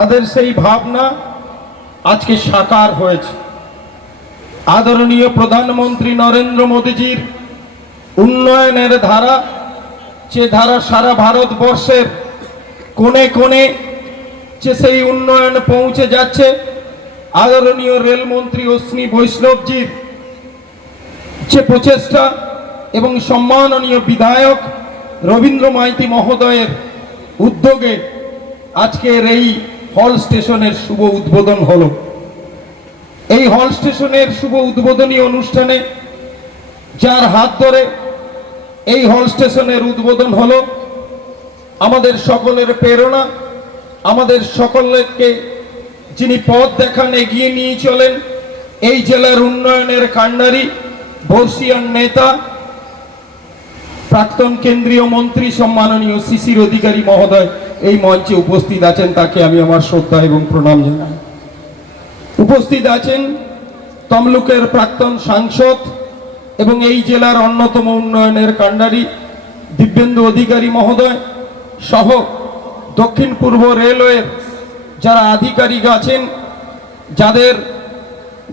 তাদের সেই ভাবনা আজকে সাকার হয়েছে। আদরণীয় প্রধানমন্ত্রী নরেন্দ্র মোদীজির উন্নয়নের ধারা, যে ধারা সারা ভারতবর্ষের কোণে কোণে যে সেই উন্নয়ন পৌঁছে যাচ্ছে। আদরণীয় রেলমন্ত্রী অশ্বিনী বৈষ্ণবজির যে প্রচেষ্টা এবং সম্মাননীয় বিধায়ক রবীন্দ্র মাইতি মহোদয়ের উদ্যোগে আজকের এই হল স্টেশনের শুভ উদ্বোধন হলো। এই হল স্টেশনের শুভ উদ্বোধনী অনুষ্ঠানে যার হাত ধরে এই হল স্টেশনের উদ্বোধন হলো, আমাদের সকলের প্রেরণা, আমাদের সকলকে যিনি পথ দেখান, এগিয়ে নিয়ে চলেন, এই জেলার উন্নয়নের কাণ্ডারি, বর্ষিয়ান নেতা, প্রাক্তন কেন্দ্রীয় মন্ত্রী সম্মাননীয় শিশির অধিকারী মহোদয় এই মঞ্চে উপস্থিত আছেন। তাকে আমি আমার শ্রদ্ধা এবং প্রণাম জানাই। উপস্থিত আছেন তমলুকের প্রাক্তন সাংসদ এবং এই জেলার অন্যতম উন্নয়নের কাণ্ডারি দিব্যেন্দু অধিকারী মহোদয় সহ দক্ষিণ পূর্ব রেলওয়ের যারা আধিকারিক আছেন, যাদের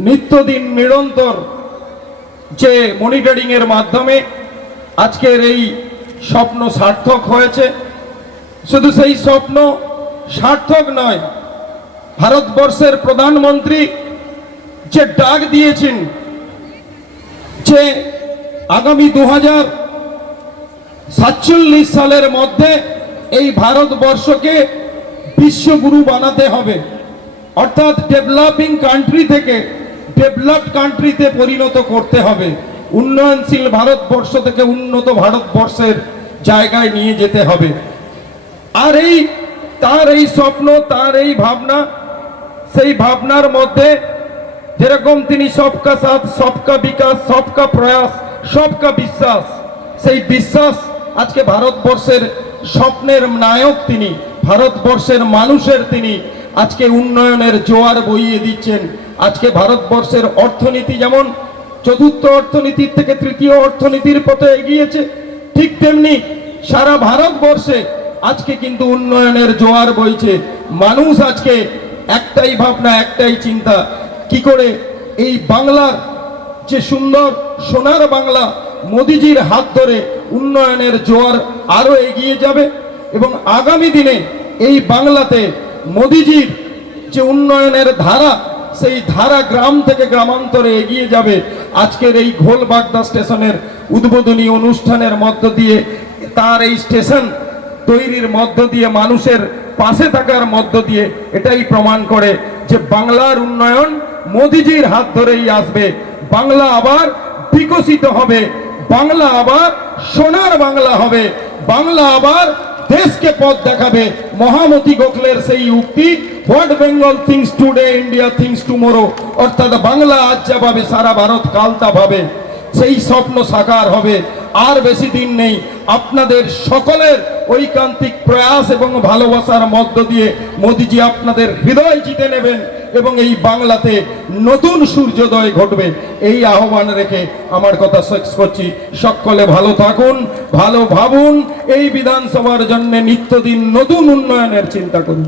নিত্যদিন নিরন্তর যে মনিটরিং এর মাধ্যমে আজকের এই স্বপ্ন সার্থক হয়েছে। শুধু সেই স্বপ্ন সার্থক নয়, ভারতবর্ষের প্রধানমন্ত্রী যে ডাক দিয়েছেন যে আগামী 2047 সালের মধ্যে এই ভারতবর্ষকে বিশ্বগুরু বানাতে হবে, অর্থাৎ ডেভেলপিং কান্ট্রি থেকে ডেভেলপড কান্ট্রিতে পরিণত করতে হবে। উন্নয়নশীল ভারতবর্ষ থেকে উন্নত ভারতবর্ষের জায়গায় নিয়ে যেতে হবে। আর তার এই স্বপ্ন, তার এই ভাবনা, সেই ভাবনার মধ্যে যেরকম তিনি সবকা সাথ, সবকা বিকাশ, সবকা প্রয়াস, সবকা বিশ্বাস, সেই বিশ্বাস আজকে ভারতবর্ষের স্বপ্নের নায়ক তিনি, ভারতবর্ষের মানুষের তিনি আজকে উন্নয়নের জোয়ার বইয়ে দিচ্ছেন। আজকে ভারতবর্ষের অর্থনীতি যেমন চতুর্থ অর্থনীতির থেকে তৃতীয় অর্থনীতির পথে এগিয়েছে, ঠিক তেমনি সারা ভারতবর্ষে আজকে কিন্তু উন্নয়নের জোয়ার বইছে। মানুষ আজকে একটাই ভাবনা, একটাই চিন্তা, কি করে এই বাংলার যে সুন্দর সোনার বাংলা মোদিজির হাত ধরে উন্নয়নের জোয়ার আরো এগিয়ে যাবে এবং আগামী দিনে এই বাংলাতে মোদিজির যে উন্নয়নের ধারা, সেই ধারা গ্রাম থেকে গ্রামান্তরে এগিয়ে যাবে। আজকের এই ঘোলবাগদা স্টেশনের উদ্বোধনী অনুষ্ঠানের মধ্য দিয়ে, তার এই স্টেশন তৈরির মধ্য দিয়ে, মানুষের পাশে থাকার মধ্য দিয়ে এটাই প্রমাণ করে যে বাংলার উন্নয়ন মোদিজির হাত ধরেই আসবে। বাংলা আবার বিকশিত হবে, বাংলা আবার সোনার বাংলা হবে, বাংলা আবার দেশকে পথ দেখাবে। মহামতি গোখলের সেই উক্তি, what Bengal things today India things tomorrow, অর্থাৎ বাংলা আজ যা ভাবে সারা ভারত কাল তা ভাবে, সেই স্বপ্ন সাকার হবে। আর বেশি দিন নেই। আপনাদের সকলের ঐকান্তিক প্রয়াস এবং ভালোবাসার মধ্য দিয়ে মোদিজি আপনাদের হৃদয় জিতে নেবেন এবং এই বাংলাতে নতুন সূর্যোদয় ঘটবে। এই আহ্বান রেখে আমার কথা শেষ করছি। সকলে ভালো থাকুন, ভালো ভাবুন, এই বিধানসভার জন্য নিত্যদিন নতুন উন্নয়নের চিন্তা করুন।